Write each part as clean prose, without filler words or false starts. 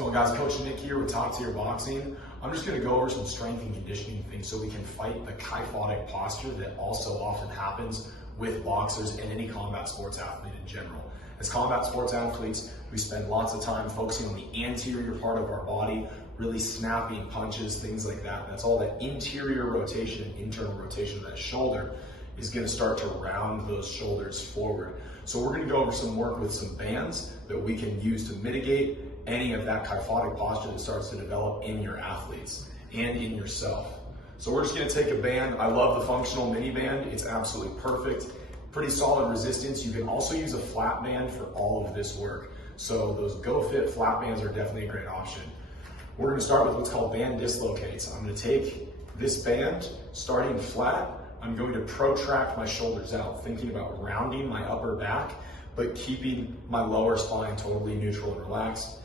going, guys? Coach Nick here with Top Tier Boxing. I'm just going to go over some strength and conditioning things so we can fight the kyphotic posture that also often happens with boxers and any combat sports athlete in general. As combat sports athletes, we spend lots of time focusing on the anterior part of our body, really snapping punches, things like that. That's all that interior rotation, internal rotation of that shoulder is going to start to round those shoulders forward. So we're going to go over some work with some bands that we can use to mitigate any of that kyphotic posture that starts to develop in your athletes and in yourself. So we're just going to take a band. I love the functional mini band. It's absolutely perfect. Pretty solid resistance. You can also use a flat band for all of this work. So those GoFit flat bands are definitely a great option. We're going to start with what's called band dislocates. I'm going to take this band, starting flat. I'm going to protract my shoulders out, thinking about rounding my upper back, but keeping my lower spine totally neutral and relaxed.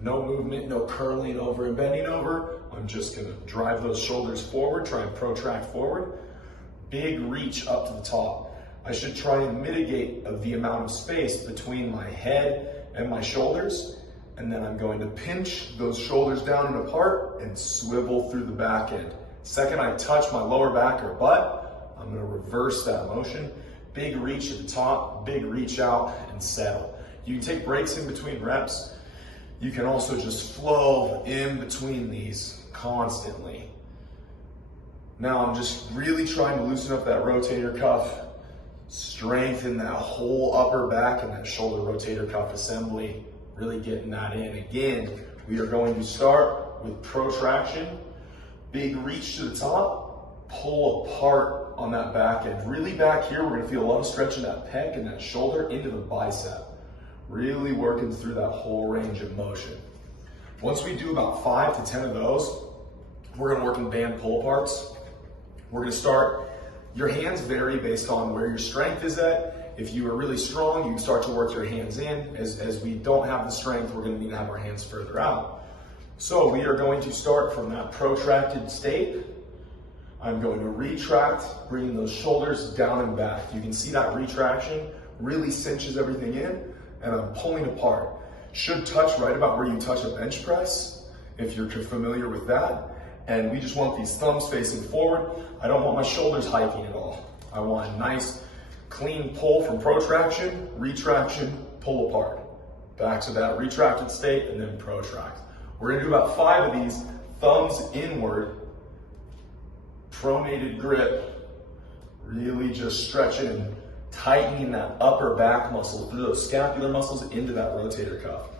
No movement, no curling over and bending over. I'm just going to drive those shoulders forward, try and protract forward. Big reach up to the top. I should try and mitigate the amount of space between my head and my shoulders. And then I'm going to pinch those shoulders down and apart and swivel through the back end. Second I touch my lower back or butt, I'm going to reverse that motion. Big reach at the top, big reach out, and settle. You can take breaks in between reps. You can also just flow in between these constantly. Now I'm just really trying to loosen up that rotator cuff, strengthen that whole upper back and that shoulder rotator cuff assembly, really getting that in. Again, we are going to start with protraction, big reach to the top, pull apart on that back end. Really back here, we're going to feel a lot of stretch in that pec and that shoulder into the bicep. Really working through that whole range of motion. Once we do about 5 to 10 of those, we're going to work in band pull aparts. We're going to start, your hands vary based on where your strength is at. If you are really strong, you can start to work your hands in. As we don't have the strength, we're going to need to have our hands further out. So we are going to start from that protracted state. I'm going to retract, bringing those shoulders down and back. You can see that retraction really cinches everything in, and I'm pulling apart. Should touch right about where you touch a bench press, if you're familiar with that. And we just want these thumbs facing forward. I don't want my shoulders hiking at all. I want a nice, clean pull from protraction, retraction, pull apart. Back to that retracted state, and then protract. We're gonna do about 5 of these, thumbs inward, pronated grip, really just stretching, tightening that upper back muscle through those scapular muscles into that rotator cuff.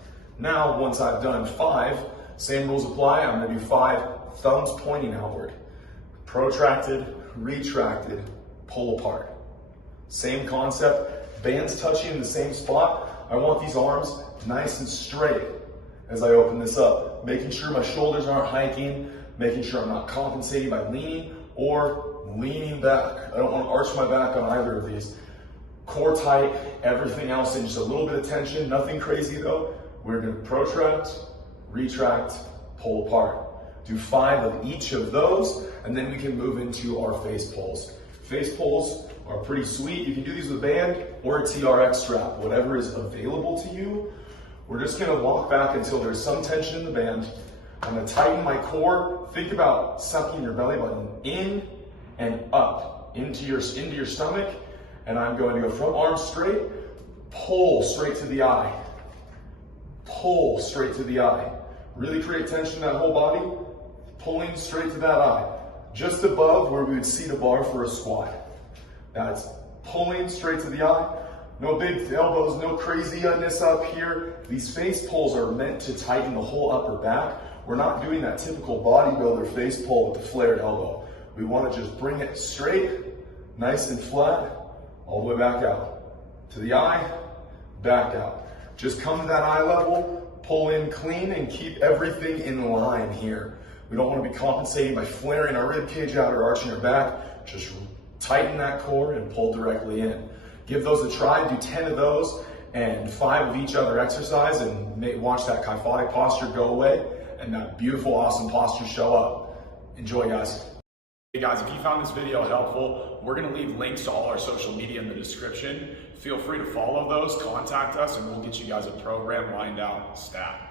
Now, once I've done 5, same rules apply. I'm gonna do 5 thumbs pointing outward. Protracted, retracted, pull apart. Same concept, bands touching in the same spot. I want these arms nice and straight as I open this up, making sure my shoulders aren't hiking, making sure I'm not compensating by leaning or leaning back. I don't want to arch my back on either of these. Core tight, everything else in just a little bit of tension, nothing crazy though. We're going to protract, retract, pull apart. Do 5 of each of those, and then we can move into our face pulls. Face pulls are pretty sweet. You can do these with a band or a TRX strap, whatever is available to you. We're just going to walk back until there's some tension in the band. I'm going to tighten my core. Think about sucking your belly button in and up into your stomach. And I'm going to go front arm straight, pull straight to the eye. Pull straight to the eye. Really create tension in that whole body. Pulling straight to that eye. Just above where we would seat a bar for a squat. That's pulling straight to the eye. No big elbows, no craziness up here. These face pulls are meant to tighten the whole upper back. We're not doing that typical bodybuilder face pull with the flared elbow. We want to just bring it straight, nice and flat, all the way back out. To the eye, back out. Just come to that eye level, pull in clean, and keep everything in line here. We don't want to be compensating by flaring our rib cage out or arching our back. Just tighten that core and pull directly in. Give those a try, do 10 of those and 5 of each other exercise, and watch that kyphotic posture go away and that beautiful, awesome posture show up. Enjoy, guys. Hey guys, if you found this video helpful, we're going to leave links to all our social media in the description. Feel free to follow those, contact us, and we'll get you guys a program lined out stat.